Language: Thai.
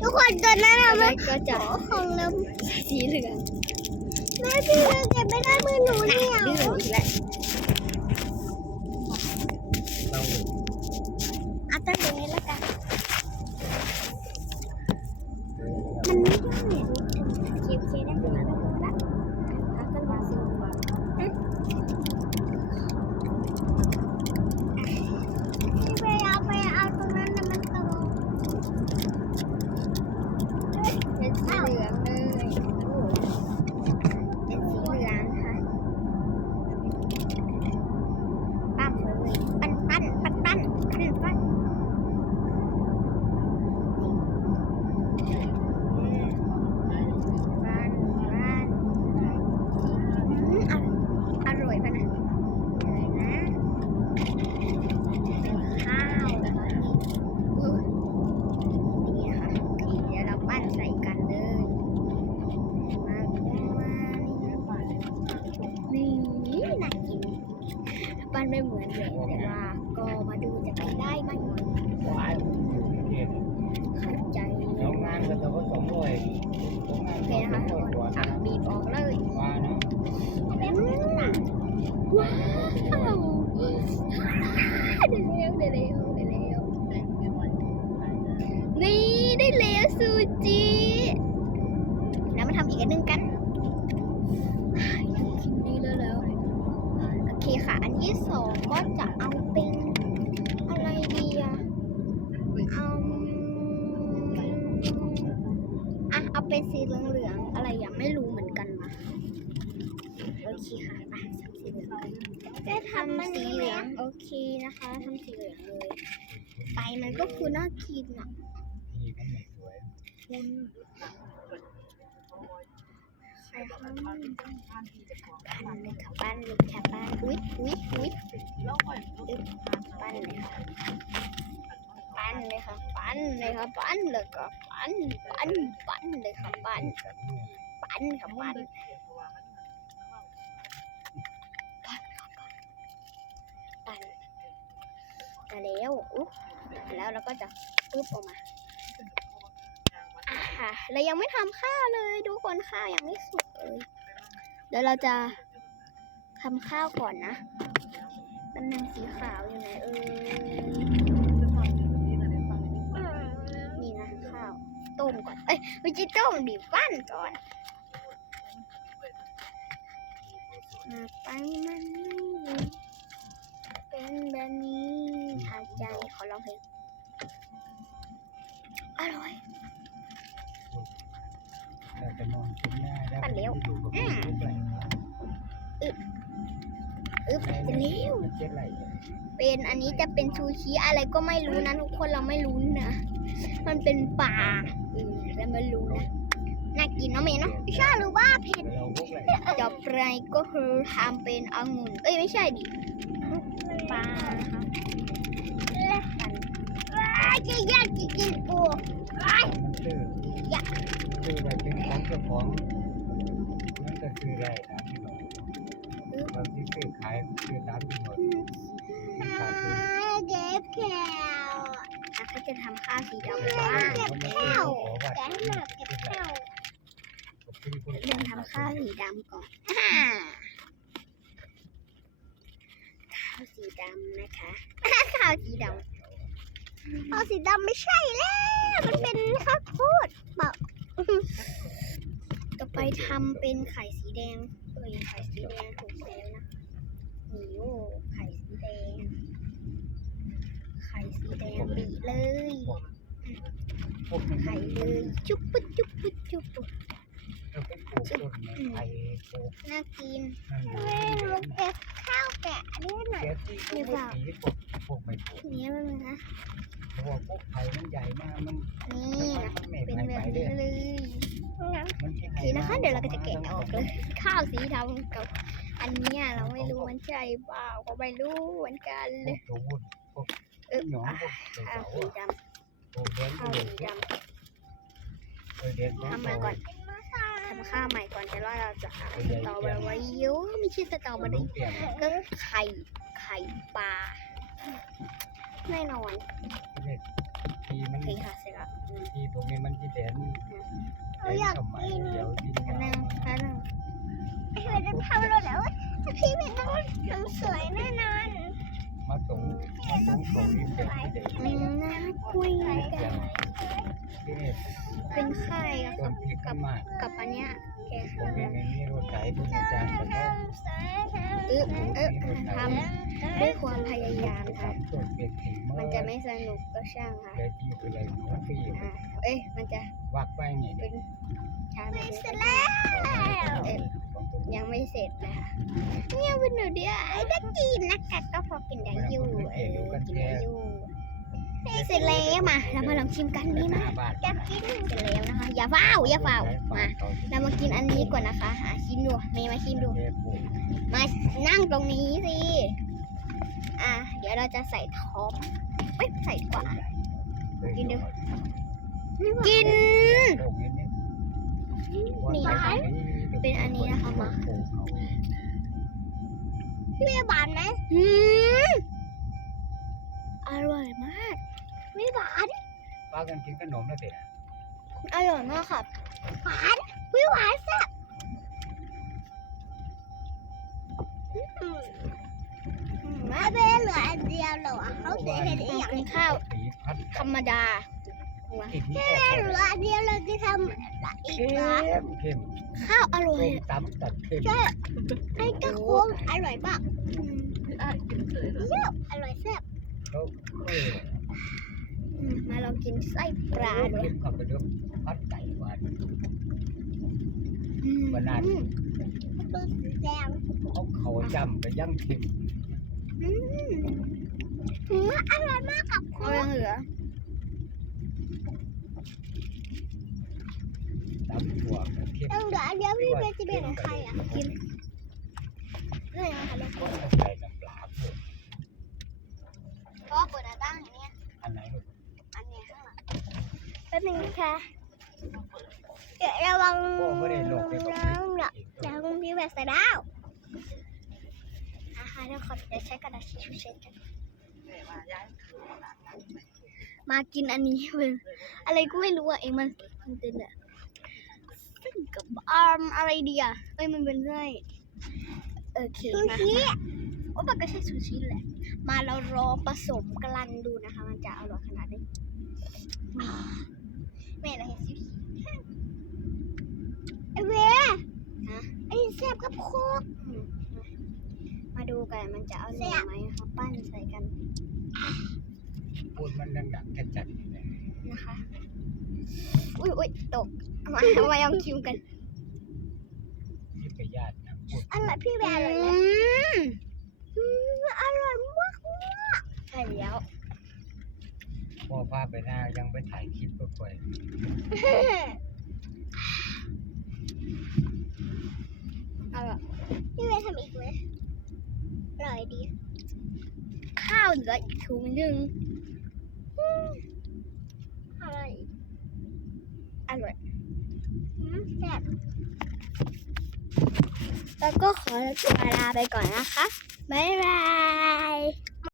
ทุกคนตอนนั้นต่อะอไปมันก็จะของเราสีเหลืองแม่พี่เราเก็บไม่ได้มือหนูหนัเนี่กยดื้ออีกแล้วเราเอาตั้งตรงนี้แล้วกันมันไม่ได้ เคียบเคียบได้ขึ้นมาแล้วแล้วเอาขึ้นมาสิ พี่ไปเอาไปเอาตรงนั้นน่ะมันตรง เป็นสีเหลืองเลยโอ้เป็นสีเหลืองค่ะปั้มเลยปั้นปั้นปั้นปั้นปั้นปั้นอืมปั้นปั้นอืมออร่อยปะนะเลยนะข้าวแล้วก็นี่อุ๊ยนี่ค่ะโอเคเดี๋ยวเราปั้นใส่กันเลย มามานี่น่ากิน ปั้นไม่เหมือนเลยแต่ว่าก็มาดูจะไปได้ไหมหวานเทียนเข้าใจสองงานก็จะผสมด้วยโอเคนะคะองทุกคนอะบีบออกเลยว้าเนาะอืมว้าว คค่ะ อันที่สองก็จะเอาเป็นอะไรดีอะเอาอะเอาเป็นสีเหลืองๆอะไรอย่างไม่รู้เหมือนกันมาโอเคค่ะไปทำสีเหลืองกันจะทำมันสีนี้เหไหมลืองโอเคนะคะทำสีเหลืองเลยไปมันก็คือน่ากินอะ นี่มันไม่สวยใครทำบ้นเลยค่ะบ้านเลยค่ะบ้นอุ้ยอุ้ยอุ้ยเป็นที่ปั้นเลยค่ะปั้นเลยค่ะปั้นเลยค่ะปั้นเลยก็ปั้นปั้นปั้นเลยค่ะปั้นกันเนี่ยปั้นค่ะปั้นปั้นแล้วอุ๊แล้วเราก็จะปึ๊บออกมา อะคะเรายังไม่ทำข้าวเลยทุกคนข้าวยังไม่สุกเลยเดี๋ยวเราจะทำข้าวก่อนนะเป็นนางสีขาวอยู่ไหนเอ่ยนี่นะข้าวต้มก่อนเอ้ยไม่ใช่ต้มดิปั้นก่อนมาปั้นมันนี่เป็นแบบนี้ทาใจขอลองเพลง แล้วปั่นเร็วอยู่กับอืมลูกไหลอึ๊บจะเร็วเจ็ดไหลเป็นอันนี้จะเป็นชูชีอะไรก็ไม่รู้นะทุกคนเราไม่รู้นะ มันเป็นปลาเออเราไม่รู้นะน่ากินเนาะเมย์เนาะชอบหรือว่าเผ็ดเราพวกไหลต่อไปก็คือทำเป็นองุ่นเอ้ยไม่ใช่ดิปลานะคะกันว้าจะยากจะกินโอ้มันตื้อตื้อไปเป็นของเจ้าของ มันก็คือได้ตามที่เราเราที่ซื้อขายคือตามที่หมดขาดทุนเจ็บแขวอะเขาจะทำข้าวสีดำแม่บ้างเจ็บแขวแกให้หนักเจ็บแขวเริ่มทำข้าวสีดำก่อนข้าวสีดำนะคะข้าวสีดเอาวสีดำไม่ใช่แล้ว มันเป็นข้าวโพดเปล่า ไปทำเป็นไข่สีแดงเอ้ยไข่สีแดงถูกแล้วนะนี่โอ้ไข่สีแดง ไข่สีแดงบีเลยพวกมันไข่เลย จุ๊บปุ๊บจุ๊บปุ๊บจุ๊บปุ๊บ เราไปปลูกต้นไม้ไผ่ปลูกน่ากินนั่นเอแม่หนูเก็บข้าวแกะนี่หน่อยเสียที่ก็ไม่สีพวกพวกไม่ปลูกนี้มันนะเพราะว่าพวกไผ่มันใหญ่มากมันนี่นะมันไม่เป็นแบบนี้เลยมันที่โอเคนะคะเดี๋ยวเราก็จะแกะออกเลย ข้าวสีดำกับ อันเนี้ยเราไม่รู้มันใช่เปล่าก็ไม่รู้เหมือนกันเลยเออหยองพวกสาข้าวสีดำข้าวเลี้ยสีดำทำใหม่ก่อนำข้าวใหม่ก่อนแต่ว่าเราจะหาสตรอเบอรี่เยอะไม่ใช่สตรอเบอมันรี่เปลี่ยนก็ไข่ไข่ปลาแน่นอนทีมันโอเคค่ะเสร็จแล้วทีไปตรงนี้มันจะเด่นเราอยากสมัยกินเดี๋ยวที่อันนึงอันนึงพี่ไม่ได้ทำเราแล้วถ้าพี่ไม่ต้องทำสวยแน่นอน นี้เป็นที่เด่นอืมน่าคุยกันเป็นไข่กับกับอันเนี้ยแกตรงนี้ไม่มีรถไถผู้มีจานกันเนาะเออเออทำด้วยความพยายามค่ะทำ มื่มัอนจะไม่สนุกก็ช่างค่ะเลยที่คืออะไรหนูฟรีอ่าเอ้ยมันจะวักไปนี่เป็นชาไม่ไม่เสร็เสร็จจแล้วเอ้ยยังไม่เสร็จนะคะเนี่ยเป็นหนูเดียวไอ้ก็กินนะกัดก็พอกินได้อยู่เออกินได้อยู่เสร็จแล้วมาเรามาลองชิมกันนี่มาบาทจะกินเสร็จแล้วนะคะอย่าเฝ้าอย่าเฝ้ามาเรามากินอันนี้ก่อนนะคะหาชิมดูเมย์มาชิมดู มานั่งตรงนี้สิ อะ เดี๋ยวเราจะใส่ท็อปไม่ใส่ดีกว่า กินดู กิน นี่เป็นอันนี้นะคะมาพี่เมย์หวานไหมอืมอร่อยมาก ไม่หวานป้ากันกินขนมแล้วเด็กอร่อยมากค่ะหวานไม่หวานแซ่บ อืมอืมไม่เป็นเหลืออันเดียวเหรอเขาเสียเห็นอีกอย่างกินข้าวสีพัดธรรมดาติดนี่แค่เหลืออันเดียวเราจะทำอีกเข้เหรอมเข้มข้าวอร่อยต้มตำตัดเข้มให้กระโค้งอร่อยมากอืมเยี่ยมอร่อยแซ่บเขาเอออืมมาลองกินไส้ปลาดูเข้มเข้าไปด้วยพัดไก่หวานอืมบานาดอืมตัวสีแดงเขาเขาจำไปย่ำเข้ม อืมหืมอร่อยมากกับเอาโค้ยังงเหลือตำถั่วเข้มยังเหลืออันเดียวพี่เมย์จะเป็นของใครอะกินเรื่องอะไรคะลูกก็ใส่น้ำปลาเพิ่มเพราะว่าเปิดหน้าต่างอย่างเนี้ยอันไหนลูกอันเนี้ยข้างหลังแป๊บนึงนะคะเดี๋ยวระวังพ่อไม่ได้โลกเลยก็น้องหรอกยังพี่เมย์ใส่ดาว นะคะทุกคนเดี๋ยวใช้กระดาษทิชชู่เช็ดกัน มากินอันนี้เป็นอะไรก็ไม่รู้อะเองมันมันเป็นแบบเส้นกับอาร์มอะไรดีอะเอ้ยมันเป็นไส้โอเคซูชิโอ้มันก็ใช่ซูชิแหละ มาเรารอผสมกันดูนะคะ มันจะอร่อยขนาดไหนแม่เราเห็นซูชิไอเวยฮะไอ้แซ่บกับโคก อืมมาดูกันมันจะเอาหแซ่น่อบไหมคะปั้นใส่กันพูดมันดังๆจัดๆเลยนะคะ อุ้ยอุ้ยตกเอามาเอามาลองชิมกัน ที่ไปญาตินะพูดอร่อยพี่เมย์อร่อยไหมอืมอืมอร่อยมากใช่แล้ว พ่อพาไปหน้ายังไปถ่ายคลิปก็ไปอร่อย พี่เมย์ทำอีกไหมอ ร่อยดี ข้าวเหลืออีกถุงหนึ่งอร่อยอร่อยแซ่บแล้วก็ขอตัวลาไปก่อนนะคะ บ๊ายบาย